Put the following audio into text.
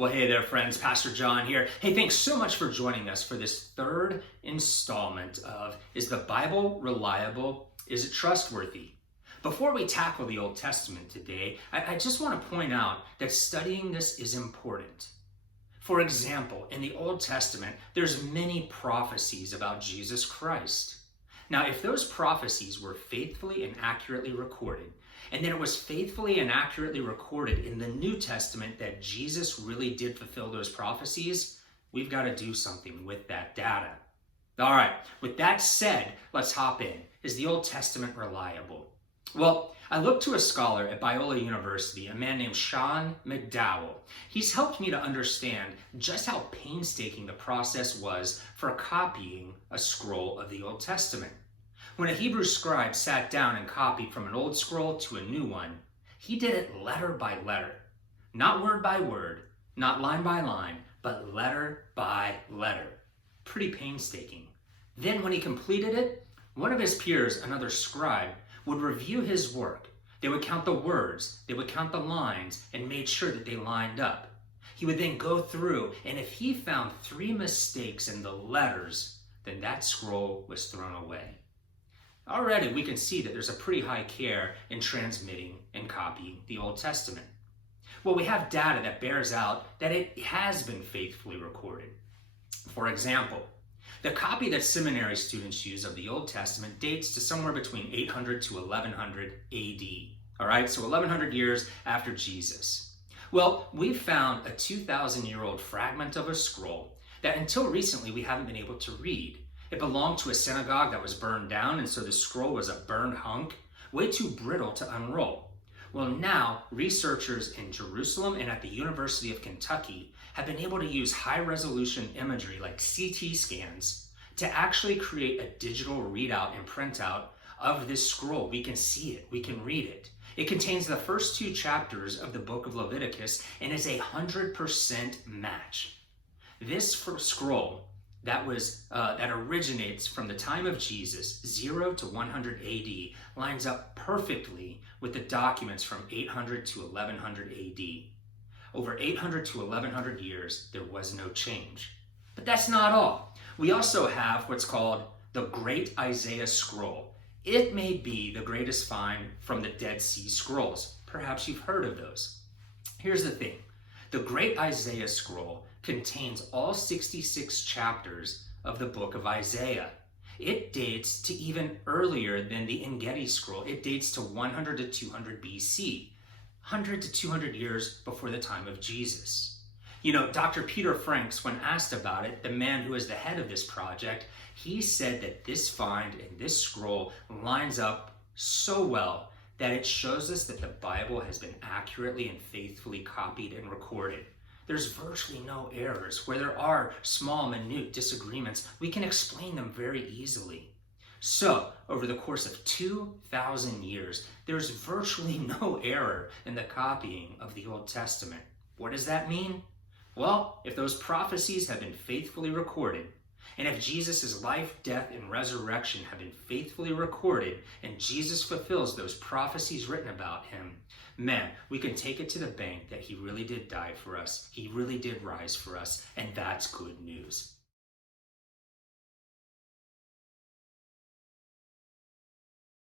Well, hey there, friends. Pastor John here. Hey, thanks so much for joining us for this third installment of Is the Bible Reliable? Is it Trustworthy? Before we tackle the Old Testament today, I just want to point out that studying this is important. For example, in the Old Testament, there's many prophecies about Jesus Christ. Now, if those prophecies were faithfully and accurately recorded, and then it was faithfully and accurately recorded in the New Testament that Jesus really did fulfill those prophecies, we've got to do something with that data. All right, with that said, let's hop in. Is the Old Testament reliable? Well, I looked to a scholar at Biola University, a man named Sean McDowell. He's helped me to understand just how painstaking the process was for copying a scroll of the Old Testament. When a Hebrew scribe sat down and copied from an old scroll to a new one, he did it letter by letter. Not word by word, not line by line, but letter by letter. Pretty painstaking. Then when he completed it, one of his peers, another scribe, would review his work. They would count the words, they would count the lines, and made sure that they lined up. He would then go through, and if he found 3 mistakes in the letters, then that scroll was thrown away. Already we can see that there's a pretty high care in transmitting and copying the Old Testament. Well, we have data that bears out that it has been faithfully recorded. For example, the copy that seminary students use of the Old Testament dates to somewhere between 800 to 1100 AD. All right, so 1100 years after Jesus. Well, we've found a 2,000-year-old fragment of a scroll that until recently we haven't been able to read. It belonged to a synagogue that was burned down, and so the scroll was a burned hunk, way too brittle to unroll. Well, now researchers in Jerusalem and at the University of Kentucky have been able to use high-resolution imagery like CT scans to actually create a digital readout and printout of this scroll. We can see it, we can read it. It contains the first 2 chapters of the book of Leviticus and is a 100% match. This scroll that originates from the time of Jesus, 0 to 100 AD, lines up perfectly with the documents from 800 to 1100 AD. Over 800 to 1100 years, there was no change. But that's not all. We also have what's called the Great Isaiah Scroll. It may be the greatest find from the Dead Sea Scrolls. Perhaps you've heard of those. Here's the thing. The Great Isaiah Scroll contains all 66 chapters of the book of Isaiah. It dates to even earlier than the Engedi Scroll. It dates to 100 to 200 BC, 100 to 200 years before the time of Jesus. You know, Dr. Peter Franks, when asked about it, the man who is the head of this project, he said that this find and this scroll lines up so well that it shows us that the Bible has been accurately and faithfully copied and recorded. There's virtually no errors. Where there are small, minute disagreements, we can explain them very easily. So, over the course of 2,000 years, there's virtually no error in the copying of the Old Testament. What does that mean? Well, if those prophecies have been faithfully recorded, and if Jesus' life, death, and resurrection have been faithfully recorded, and Jesus fulfills those prophecies written about him, man, we can take it to the bank that he really did die for us. He really did rise for us, and that's good news.